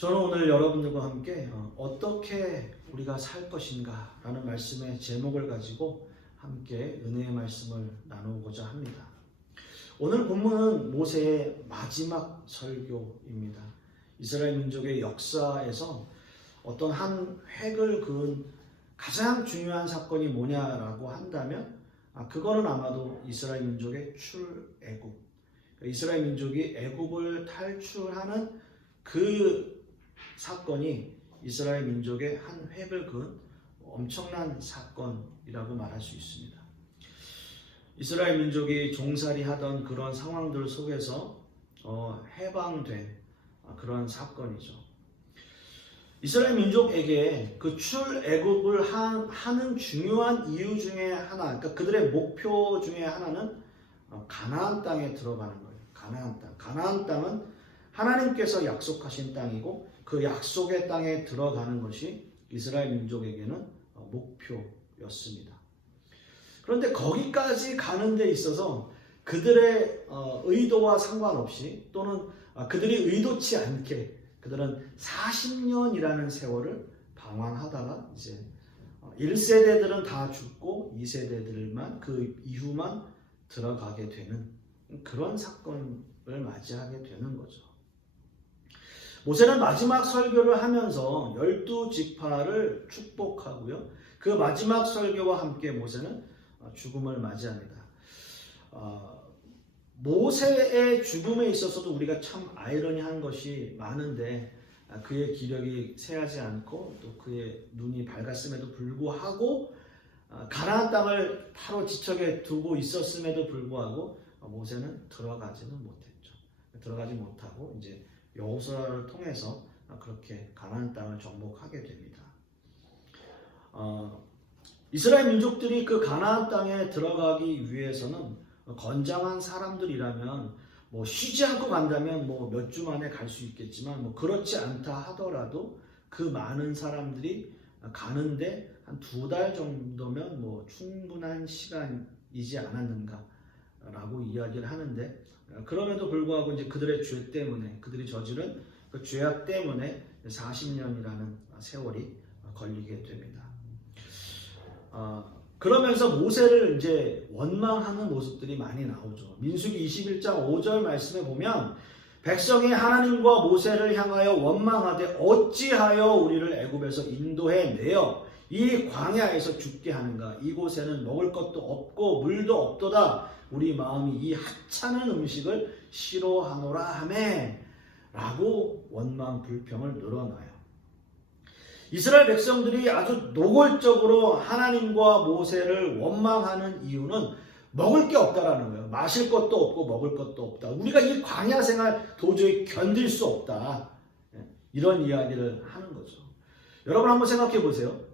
저는 오늘 여러분들과 함께 어떻게 우리가 살 것인가 라는 말씀의 제목을 가지고 함께 은혜의 말씀을 나누고자 합니다. 오늘 본문은 모세의 마지막 설교입니다. 이스라엘 민족의 역사에서 어떤 한 획을 그은 가장 중요한 사건이 뭐냐라고 한다면 그거는 아마도 이스라엘 민족의 출애굽, 이스라엘 민족이 애굽을 탈출하는 그 사건이 이스라엘 민족의 한 획을 그은 엄청난 사건이라고 말할 수 있습니다. 이스라엘 민족이 종살이 하던 그런 상황들 속에서 해방된 그런 사건이죠. 이스라엘 민족에게 그 출애굽을 하는 중요한 이유 중에 하나, 그러니까 그들의 목표 중에 하나는 가나안 땅에 들어가는 거예요. 가나안 땅. 가나안 땅은 하나님께서 약속하신 땅이고 그 약속의 땅에 들어가는 것이 이스라엘 민족에게는 목표였습니다. 그런데 거기까지 가는 데 있어서 그들의 의도와 상관없이 또는 그들이 의도치 않게 그들은 40년이라는 세월을 방황하다가 이제 1세대들은 다 죽고 2세대들만 그 이후만 들어가게 되는 그런 사건을 맞이하게 되는 거죠. 모세는 마지막 설교를 하면서 12지파를 축복하고요. 그 마지막 설교와 함께 모세는 죽음을 맞이합니다. 모세의 죽음에 있어서도 우리가 참 아이러니한 것이 많은데 그의 기력이 쇠하지 않고 또 그의 눈이 밝았음에도 불구하고 가나안 땅을 바로 지척에 두고 있었음에도 불구하고 모세는 들어가지는 못했죠. 들어가지 못하고 이제 여호수아를 통해서 그렇게 가나안 땅을 정복하게 됩니다. 이스라엘 민족들이 그 가나안 땅에 들어가기 위해서는 건장한 사람들이라면 쉬지 않고 간다면 몇 주 만에 갈 수 있겠지만 그렇지 않다 하더라도 그 많은 사람들이 가는데 한 2달 정도면 충분한 시간이지 않았는가라고 이야기를 하는데 그럼에도 불구하고 이제 그들의 죄 때문에 그들이 저지른 그 죄악 때문에 40년이라는 세월이 걸리게 됩니다. 그러면서 모세를 이제 원망하는 모습들이 많이 나오죠. 민수기 21장 5절 말씀에 보면 백성이 하나님과 모세를 향하여 원망하되 어찌하여 우리를 애굽에서 인도해 내어 이 광야에서 죽게 하는가. 이곳에는 먹을 것도 없고 물도 없도다. 우리 마음이 이 하찮은 음식을 싫어하노라 하매 라고 원망 불평을 늘어놔요. 이스라엘 백성들이 아주 노골적으로 하나님과 모세를 원망하는 이유는 먹을 게 없다라는 거예요. 마실 것도 없고 먹을 것도 없다. 우리가 이 광야 생활 도저히 견딜 수 없다. 이런 이야기를 하는 거죠. 여러분 한번 생각해 보세요.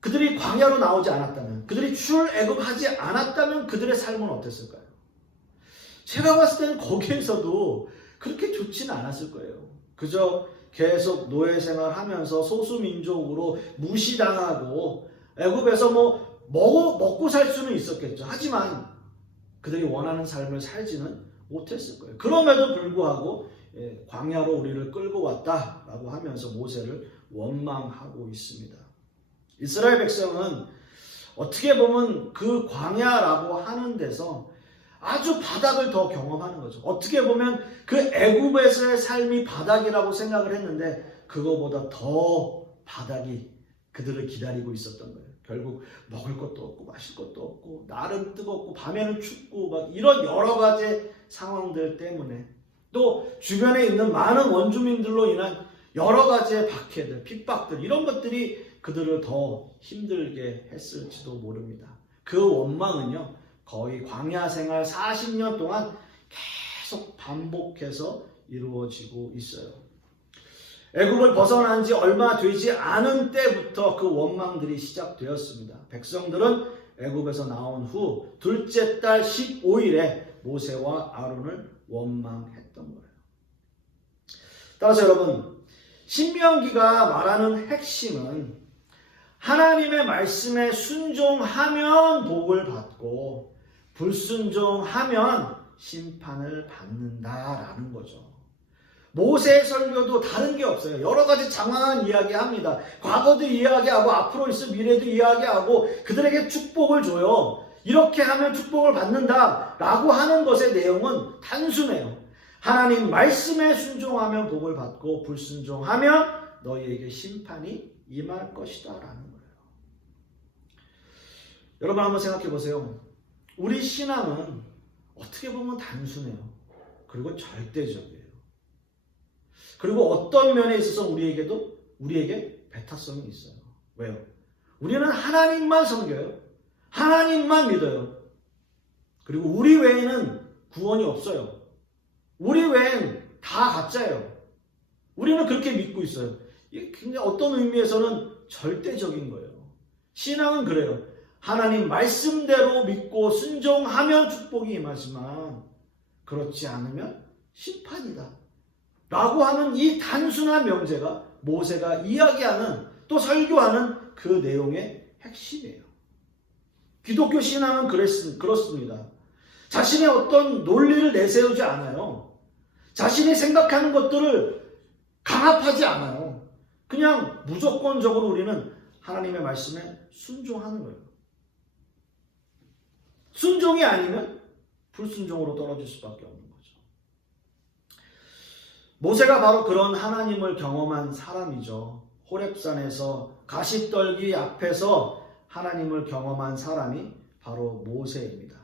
그들이 광야로 나오지 않았다면, 그들이 출애굽하지 않았다면 그들의 삶은 어땠을까요? 제가 봤을 때는 거기에서도 그렇게 좋지는 않았을 거예요. 그저 계속 노예 생활하면서 소수민족으로 무시당하고 애굽에서 먹고 살 수는 있었겠죠. 하지만 그들이 원하는 삶을 살지는 못했을 거예요. 그럼에도 불구하고 광야로 우리를 끌고 왔다라고 하면서 모세를 원망하고 있습니다. 이스라엘 백성은 어떻게 보면 그 광야라고 하는 데서 아주 바닥을 더 경험하는 거죠. 어떻게 보면 그 애굽에서의 삶이 바닥이라고 생각을 했는데 그거보다 더 바닥이 그들을 기다리고 있었던 거예요. 결국 먹을 것도 없고 마실 것도 없고 날은 뜨겁고 밤에는 춥고 이런 여러 가지 상황들 때문에 또 주변에 있는 많은 원주민들로 인한 여러 가지의 박해들, 핍박들 이런 것들이 그들을 더 힘들게 했을지도 모릅니다. 그 원망은요. 거의 광야 생활 40년 동안 계속 반복해서 이루어지고 있어요. 애굽을 벗어난 지 얼마 되지 않은 때부터 그 원망들이 시작되었습니다. 백성들은 애굽에서 나온 후 둘째 달 15일에 모세와 아론을 원망했던 거예요. 따라서 여러분, 신명기가 말하는 핵심은 하나님의 말씀에 순종하면 복을 받고 불순종하면 심판을 받는다라는 거죠. 모세의 설교도 다른 게 없어요. 여러 가지 장황한 이야기합니다. 과거도 이야기하고 앞으로 있을 미래도 이야기하고 그들에게 축복을 줘요. 이렇게 하면 축복을 받는다라고 하는 것의 내용은 단순해요. 하나님 말씀에 순종하면 복을 받고 불순종하면 너희에게 심판이 임할 것이다 라는 거예요. 여러분 한번 생각해 보세요. 우리 신앙은 어떻게 보면 단순해요. 그리고 절대적이에요. 그리고 어떤 면에 있어서 우리에게 배타성이 있어요. 왜요? 우리는 하나님만 섬겨요. 하나님만 믿어요. 그리고 우리 외에는 구원이 없어요. 우리 외엔 다 가짜예요. 우리는 그렇게 믿고 있어요. 이게 굉장히 어떤 의미에서는 절대적인 거예요. 신앙은 그래요. 하나님 말씀대로 믿고 순종하면 축복이 임하지만 그렇지 않으면 심판이다 라고 하는 이 단순한 명제가 모세가 이야기하는 또 설교하는 그 내용의 핵심이에요. 기독교 신앙은 그렇습니다. 자신의 어떤 논리를 내세우지 않아요. 자신이 생각하는 것들을 강압하지 않아요. 그냥 무조건적으로 우리는 하나님의 말씀에 순종하는 거예요. 순종이 아니면 불순종으로 떨어질 수밖에 없는 거죠. 모세가 바로 그런 하나님을 경험한 사람이죠. 호렙산에서 가시떨기 앞에서 하나님을 경험한 사람이 바로 모세입니다.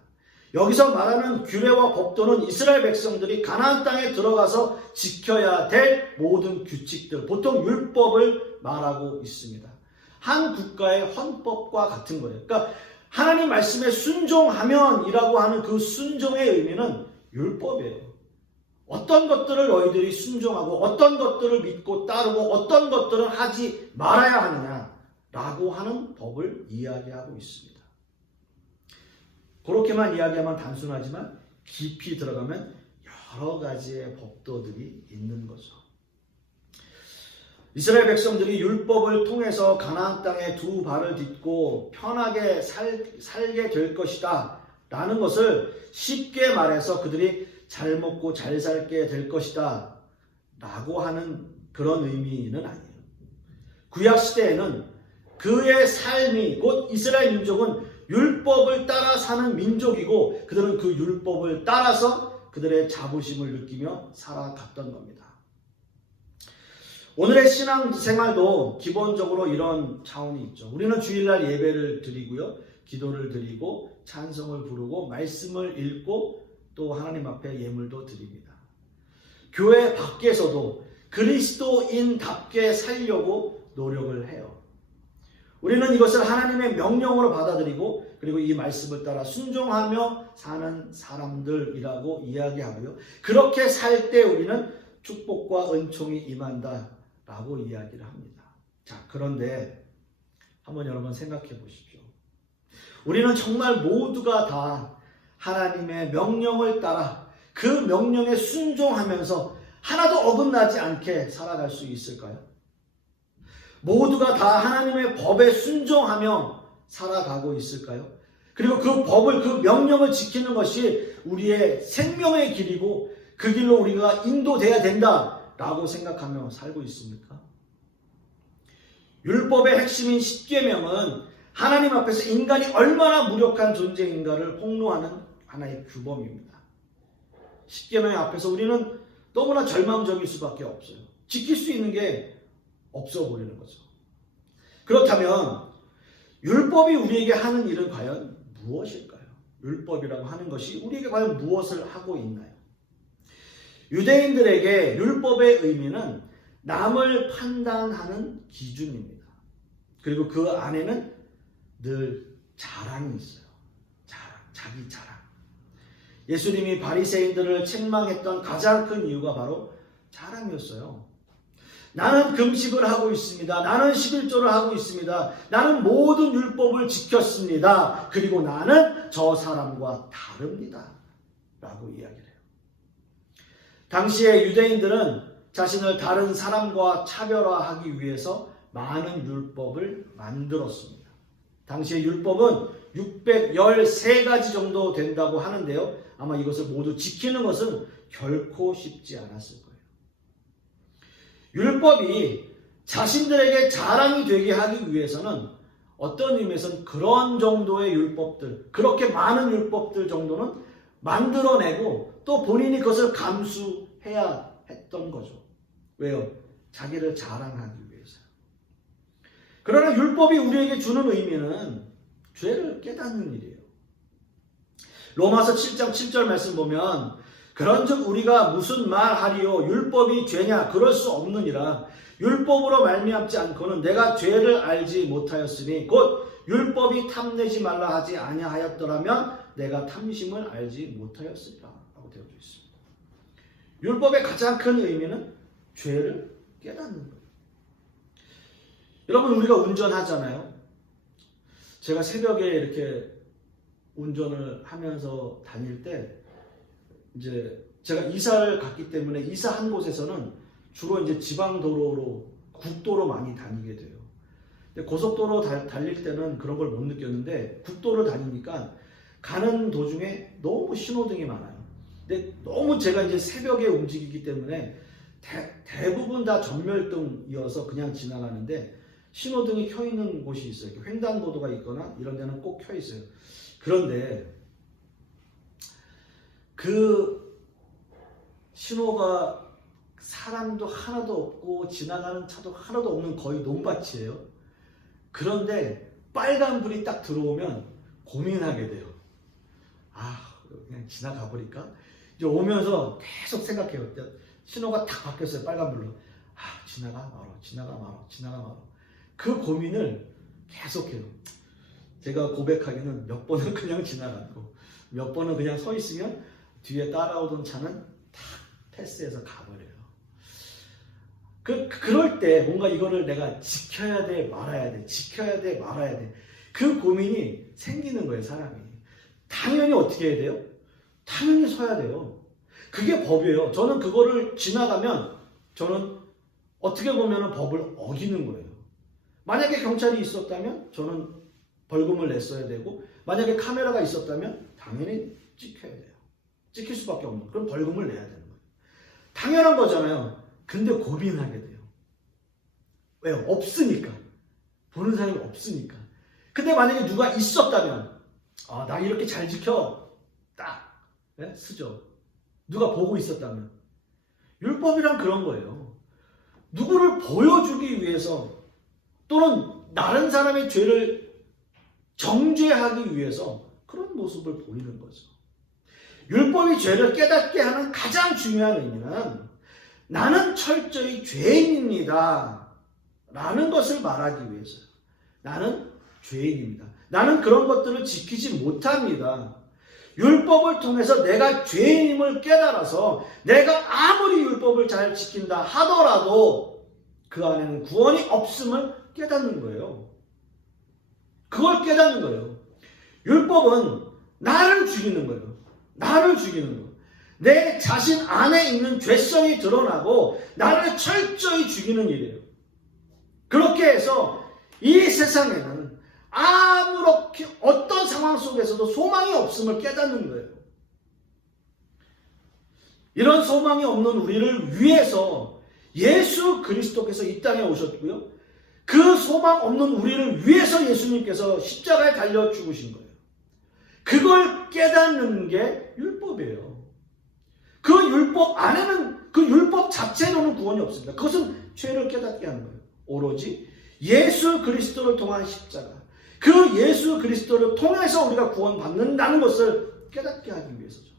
여기서 말하는 규례와 법도는 이스라엘 백성들이 가나안 땅에 들어가서 지켜야 될 모든 규칙들, 보통 율법을 말하고 있습니다. 한 국가의 헌법과 같은 거예요. 그러니까 하나님 말씀에 순종하면이라고 하는 그 순종의 의미는 율법이에요. 어떤 것들을 너희들이 순종하고 어떤 것들을 믿고 따르고 어떤 것들은 하지 말아야 하느냐라고 하는 법을 이야기하고 있습니다. 그렇게만 이야기하면 단순하지만 깊이 들어가면 여러 가지의 법도들이 있는 거죠. 이스라엘 백성들이 율법을 통해서 가나안 땅에 두 발을 딛고 편하게 살게 될 것이다 라는 것을 쉽게 말해서 그들이 잘 먹고 잘 살게 될 것이다 라고 하는 그런 의미는 아니에요. 구약시대에는 그의 삶이 곧 이스라엘 민족은 율법을 따라 사는 민족이고 그들은 그 율법을 따라서 그들의 자부심을 느끼며 살아갔던 겁니다. 오늘의 신앙생활도 기본적으로 이런 차원이 있죠. 우리는 주일날 예배를 드리고요. 기도를 드리고 찬송을 부르고 말씀을 읽고 또 하나님 앞에 예물도 드립니다. 교회 밖에서도 그리스도인답게 살려고 노력을 해요. 우리는 이것을 하나님의 명령으로 받아들이고 그리고 이 말씀을 따라 순종하며 사는 사람들이라고 이야기하고요. 그렇게 살 때 우리는 축복과 은총이 임한다라고 이야기를 합니다. 자, 그런데 한번 여러분 생각해 보십시오. 우리는 정말 모두가 다 하나님의 명령을 따라 그 명령에 순종하면서 하나도 어긋나지 않게 살아갈 수 있을까요? 모두가 다 하나님의 법에 순종하며 살아가고 있을까요? 그리고 그 법을, 그 명령을 지키는 것이 우리의 생명의 길이고 그 길로 우리가 인도돼야 된다라고 생각하며 살고 있습니까? 율법의 핵심인 십계명은 하나님 앞에서 인간이 얼마나 무력한 존재인가를 폭로하는 하나의 규범입니다. 십계명의 앞에서 우리는 너무나 절망적일 수밖에 없어요. 지킬 수 있는 게 없어 보이는 거죠. 그렇다면 율법이 우리에게 하는 일은 과연 무엇일까요? 율법이라고 하는 것이 우리에게 과연 무엇을 하고 있나요? 유대인들에게 율법의 의미는 남을 판단하는 기준입니다. 그리고 그 안에는 늘 자랑이 있어요. 자기 자랑. 예수님이 바리새인들을 책망했던 가장 큰 이유가 바로 자랑이었어요. 나는 금식을 하고 있습니다. 나는 11조를 하고 있습니다. 나는 모든 율법을 지켰습니다. 그리고 나는 저 사람과 다릅니다. 라고 이야기를 해요. 당시에 유대인들은 자신을 다른 사람과 차별화하기 위해서 많은 율법을 만들었습니다. 당시의 율법은 613가지 정도 된다고 하는데요. 아마 이것을 모두 지키는 것은 결코 쉽지 않았을 거예요. 율법이 자신들에게 자랑이 되게 하기 위해서는 어떤 의미에서는 그런 정도의 율법들, 그렇게 많은 율법들 정도는 만들어내고 또 본인이 그것을 감수해야 했던 거죠. 왜요? 자기를 자랑하기 위해서요. 그러나 율법이 우리에게 주는 의미는 죄를 깨닫는 일이에요. 로마서 7장 7절 말씀 보면 그런즉 우리가 무슨 말하리요 율법이 죄냐 그럴 수 없느니라. 율법으로 말미암지 않고는 내가 죄를 알지 못하였으니 곧 율법이 탐내지 말라 하지 아니하였더라면 내가 탐심을 알지 못하였으리라 라고 되어 있습니다. 율법의 가장 큰 의미는 죄를 깨닫는 거예요. 여러분 우리가 운전하잖아요. 제가 새벽에 이렇게 운전을 하면서 다닐 때 이제 제가 이사를 갔기 때문에 이사한 곳에서는 주로 이제 지방 도로로 국도로 많이 다니게 돼요. 근데 고속도로 달릴 때는 그런 걸 못 느꼈는데 국도를 다니니까 가는 도중에 너무 신호등이 많아요. 근데 너무 제가 이제 새벽에 움직이기 때문에 대부분 다 전멸등이어서 그냥 지나가는데 신호등이 켜 있는 곳이 있어요. 횡단보도가 있거나 이런 데는 꼭 켜 있어요. 그런데 그 신호가 사람도 하나도 없고 지나가는 차도 하나도 없는 거의 논밭이에요. 그런데 빨간불이 딱 들어오면 고민하게 돼요. 그냥 지나가 버릴까? 이제 오면서 계속 생각해요. 신호가 딱 바뀌었어요. 빨간불로. 지나가 마로. 그 고민을 계속해요. 제가 고백하기는 몇 번은 그냥 지나가고 몇 번은 그냥 서 있으면 뒤에 따라오던 차는 탁 패스해서 가버려요. 그럴 때 뭔가 이거를 내가 지켜야 돼 말아야 돼 그 고민이 생기는 거예요. 사람이. 당연히 어떻게 해야 돼요? 당연히 서야 돼요. 그게 법이에요. 저는 그거를 지나가면 저는 어떻게 보면 법을 어기는 거예요. 만약에 경찰이 있었다면 저는 벌금을 냈어야 되고 만약에 카메라가 있었다면 당연히 찍혀야 돼요. 찍힐 수밖에 없는 거예요. 그럼 벌금을 내야 되는 거예요. 당연한 거잖아요. 근데 고민하게 돼요. 왜요? 없으니까. 보는 사람이 없으니까. 근데 만약에 누가 있었다면 나 이렇게 잘 지켜. 딱 쓰죠. 누가 보고 있었다면. 율법이란 그런 거예요. 누구를 보여주기 위해서 또는 다른 사람의 죄를 정죄하기 위해서 그런 모습을 보이는 거죠. 율법이 죄를 깨닫게 하는 가장 중요한 의미는 나는 철저히 죄인입니다 라는 것을 말하기 위해서요. 나는 죄인입니다. 나는 그런 것들을 지키지 못합니다. 율법을 통해서 내가 죄인임을 깨달아서 내가 아무리 율법을 잘 지킨다 하더라도 그 안에는 구원이 없음을 깨닫는 거예요. 그걸 깨닫는 거예요. 율법은 나를 죽이는 거예요. 나를 죽이는 거예요. 내 자신 안에 있는 죄성이 드러나고 나를 철저히 죽이는 일이에요. 그렇게 해서 이 세상에는 아무렇게 어떤 상황 속에서도 소망이 없음을 깨닫는 거예요. 이런 소망이 없는 우리를 위해서 예수 그리스도께서 이 땅에 오셨고요. 그 소망 없는 우리를 위해서 예수님께서 십자가에 달려 죽으신 거예요. 그걸 깨닫는 게 율법이에요. 그 율법 안에는 그 율법 자체로는 구원이 없습니다. 그것은 죄를 깨닫게 하는 거예요. 오로지 예수 그리스도를 통한 십자가, 그 예수 그리스도를 통해서 우리가 구원받는다는 것을 깨닫게 하기 위해서죠.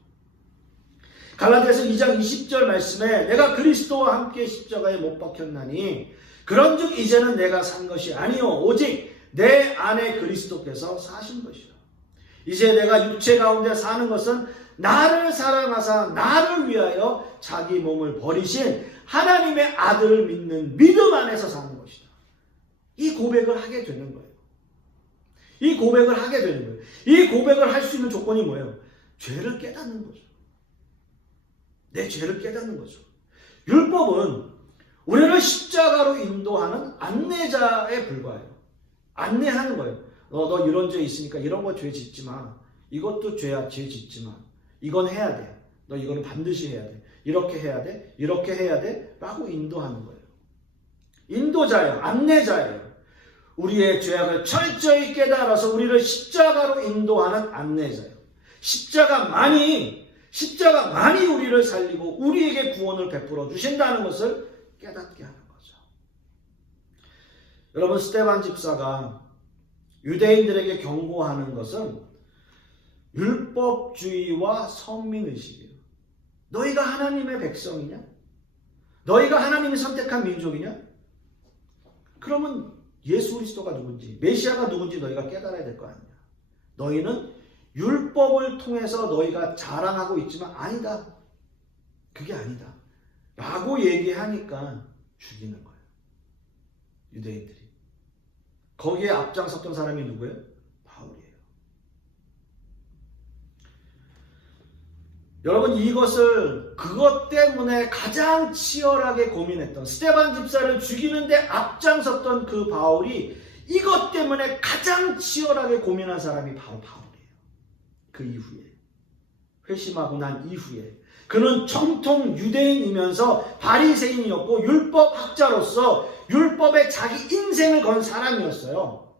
갈라디아서 2장 20절 말씀에 내가 그리스도와 함께 십자가에 못 박혔나니 그런즉 이제는 내가 산 것이 아니요 오직 내 안에 그리스도께서 사신 것이라. 이제 내가 육체 가운데 사는 것은 나를 사랑하사 나를 위하여 자기 몸을 버리신 하나님의 아들을 믿는 믿음 안에서 사는 것이다. 이 고백을 하게 되는 거예요. 이 고백을 하게 되는 거예요. 이 고백을 할 수 있는 조건이 뭐예요? 죄를 깨닫는 거죠. 내 죄를 깨닫는 거죠. 율법은 우리를 십자가로 인도하는 안내자에 불과해요. 안내하는 거예요. 너 이런 죄 있으니까 이런 거 죄 짓지 마. 이것도 죄야, 죄 짓지 마. 이건 해야 돼. 너 이거는 반드시 해야 돼. 이렇게 해야 돼. 이렇게 해야 돼. 라고 인도하는 거예요. 인도자예요. 안내자예요. 우리의 죄악을 철저히 깨달아서 우리를 십자가로 인도하는 안내자예요. 십자가만이 우리를 살리고 우리에게 구원을 베풀어 주신다는 것을 깨닫게 하는 거죠. 여러분, 스데반 집사가 유대인들에게 경고하는 것은 율법주의와 선민의식이에요. 너희가 하나님의 백성이냐? 너희가 하나님이 선택한 민족이냐? 그러면 예수 그리스도가 누군지, 메시아가 누군지 너희가 깨달아야 될 거 아니냐? 너희는 율법을 통해서 너희가 자랑하고 있지만 아니다. 그게 아니다. 라고 얘기하니까 죽이는 거예요. 유대인들이. 거기에 앞장섰던 사람이 누구예요? 바울이에요. 여러분, 이것을 그것 때문에 가장 치열하게 고민했던, 스데반 집사를 죽이는데 앞장섰던 그 바울이 이것 때문에 가장 치열하게 고민한 사람이 바로 바울이에요. 그 이후에, 회심하고 난 이후에 그는 정통 유대인이면서 바리새인이었고 율법학자로서 율법에 자기 인생을 건 사람이었어요.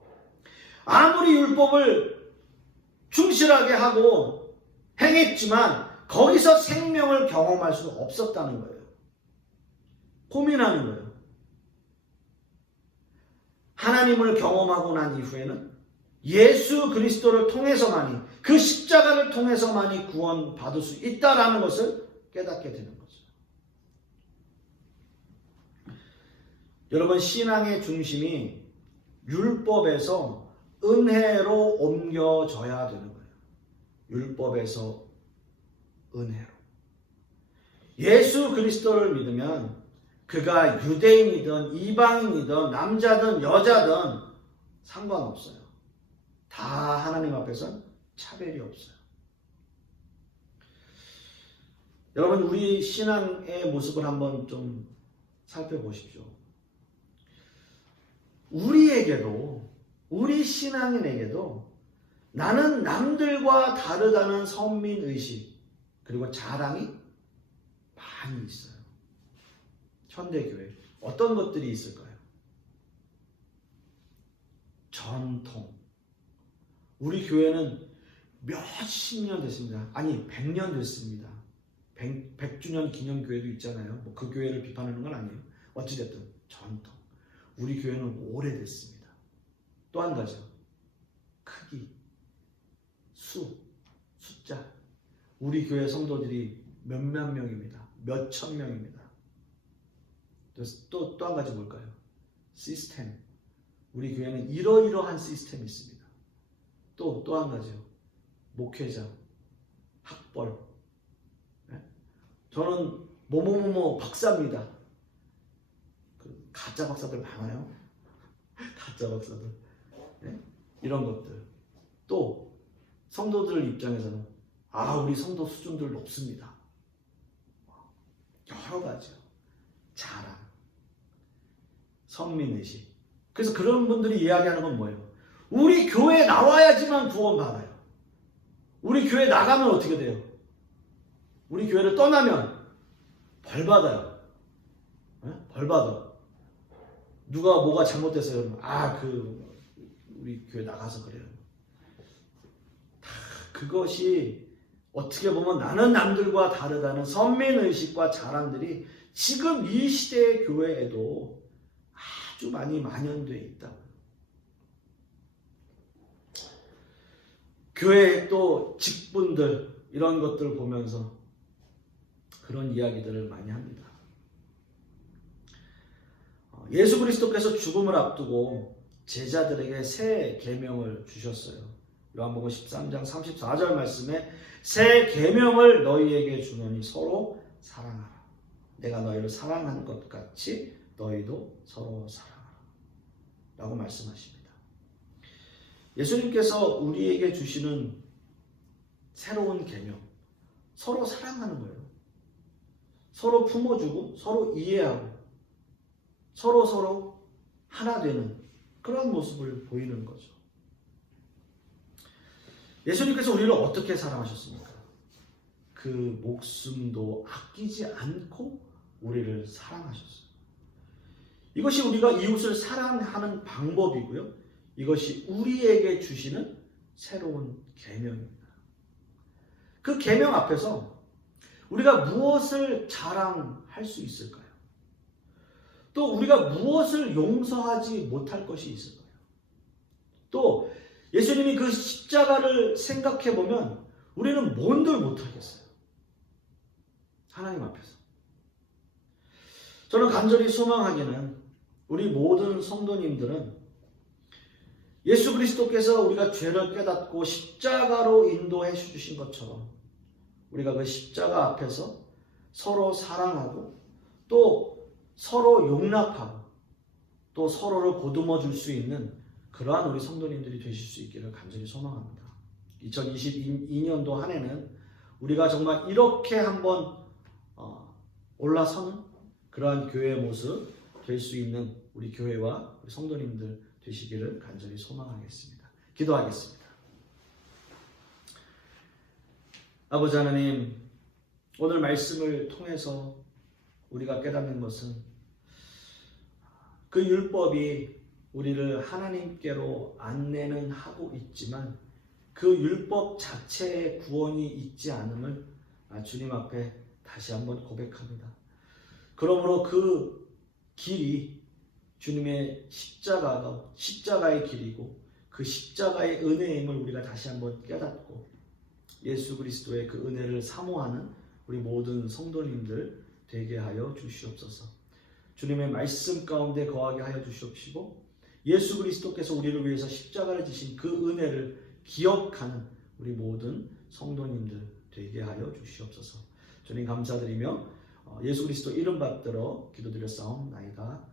아무리 율법을 충실하게 하고 행했지만 거기서 생명을 경험할 수 없었다는 거예요. 고민하는 거예요. 하나님을 경험하고 난 이후에는 예수 그리스도를 통해서만이, 그 십자가를 통해서만이 구원받을 수 있다라는 것을 깨닫게 되는 거죠. 여러분, 신앙의 중심이 율법에서 은혜로 옮겨져야 되는 거예요. 율법에서 은혜로. 예수 그리스도를 믿으면 그가 유대인이든 이방인이든 남자든 여자든 상관없어요. 다 하나님 앞에서는 차별이 없어요. 여러분, 우리 신앙의 모습을 한번 좀 살펴보십시오. 우리에게도, 우리 신앙인에게도 나는 남들과 다르다는 선민의식 그리고 자랑이 많이 있어요. 현대교회 어떤 것들이 있을까요? 전통. 우리 교회는 몇십 년 됐습니다. 아니 100년 됐습니다. 100주년 기념교회도 있잖아요. 뭐 그 교회를 비판하는 건 아니에요. 어찌됐든 전통. 우리 교회는 오래됐습니다. 또 한 가지요. 크기, 숫자. 우리 교회 성도들이 몇만 명입니다. 몇천 명입니다. 또 한 가지 뭘까요? 시스템. 우리 교회는 이러이러한 시스템이 있습니다. 또 한 가지요. 목회자, 학벌. 네? 저는 뭐뭐뭐뭐 박사입니다. 그 가짜 박사들 많아요. 가짜 박사들. 네? 이런 것들. 또 성도들 입장에서는 우리 성도 수준들 높습니다. 여러 가지요. 자랑, 선민의식. 그래서 그런 분들이 이야기하는 건 뭐예요? 우리 교회에 나와야지만 구원받아요. 우리 교회 나가면 어떻게 돼요? 우리 교회를 떠나면 벌 받아요. 네? 벌 받아. 누가 뭐가 잘못됐어요? 우리 교회 나가서 그래요. 다 그것이 어떻게 보면 나는 남들과 다르다는 선민의식과 자랑들이 지금 이 시대의 교회에도 아주 많이 만연되어 있다. 교회의 또 직분들 이런 것들을 보면서 그런 이야기들을 많이 합니다. 예수 그리스도께서 죽음을 앞두고 제자들에게 새 계명을 주셨어요. 요한복음 13장 34절 말씀에 새 계명을 너희에게 주노니 서로 사랑하라. 내가 너희를 사랑하는 것 같이 너희도 서로 사랑하라. 라고 말씀하십니다. 예수님께서 우리에게 주시는 새로운 계명, 서로 사랑하는 거예요. 서로 품어주고 서로 이해하고 서로 하나 되는 그런 모습을 보이는 거죠. 예수님께서 우리를 어떻게 사랑하셨습니까? 그 목숨도 아끼지 않고 우리를 사랑하셨어요. 이것이 우리가 이웃을 사랑하는 방법이고요. 이것이 우리에게 주시는 새로운 계명입니다. 그 계명 앞에서 우리가 무엇을 자랑할 수 있을까요? 또 우리가 무엇을 용서하지 못할 것이 있을까요? 또 예수님이 그 십자가를 생각해 보면 우리는 뭔들 못하겠어요. 하나님 앞에서. 저는 간절히 소망하기는 우리 모든 성도님들은 예수 그리스도께서 우리가 죄를 깨닫고 십자가로 인도해 주신 것처럼 우리가 그 십자가 앞에서 서로 사랑하고 또 서로 용납하고 또 서로를 보듬어 줄 수 있는 그러한 우리 성도님들이 되실 수 있기를 간절히 소망합니다. 2022년도 한 해는 우리가 정말 이렇게 한번 올라서는 그러한 교회의 모습 될 수 있는 우리 교회와 우리 성도님들 되시기를 간절히 소망하겠습니다. 기도하겠습니다. 아버지 하나님, 오늘 말씀을 통해서 우리가 깨닫는 것은 그 율법이 우리를 하나님께로 안내는 하고 있지만 그 율법 자체의 구원이 있지 않음을 주님 앞에 다시 한번 고백합니다. 그러므로 그 길이 주님의 십자가의 길이고 그 십자가의 은혜임을 우리가 다시 한번 깨닫고 예수 그리스도의 그 은혜를 사모하는 우리 모든 성도님들 되게 하여 주시옵소서. 주님의 말씀 가운데 거하게 하여 주시옵시고 예수 그리스도께서 우리를 위해서 십자가를 지신 그 은혜를 기억하는 우리 모든 성도님들 되게 하여 주시옵소서. 주님 감사드리며 예수 그리스도 이름 받들어 기도드렸사옵나이다.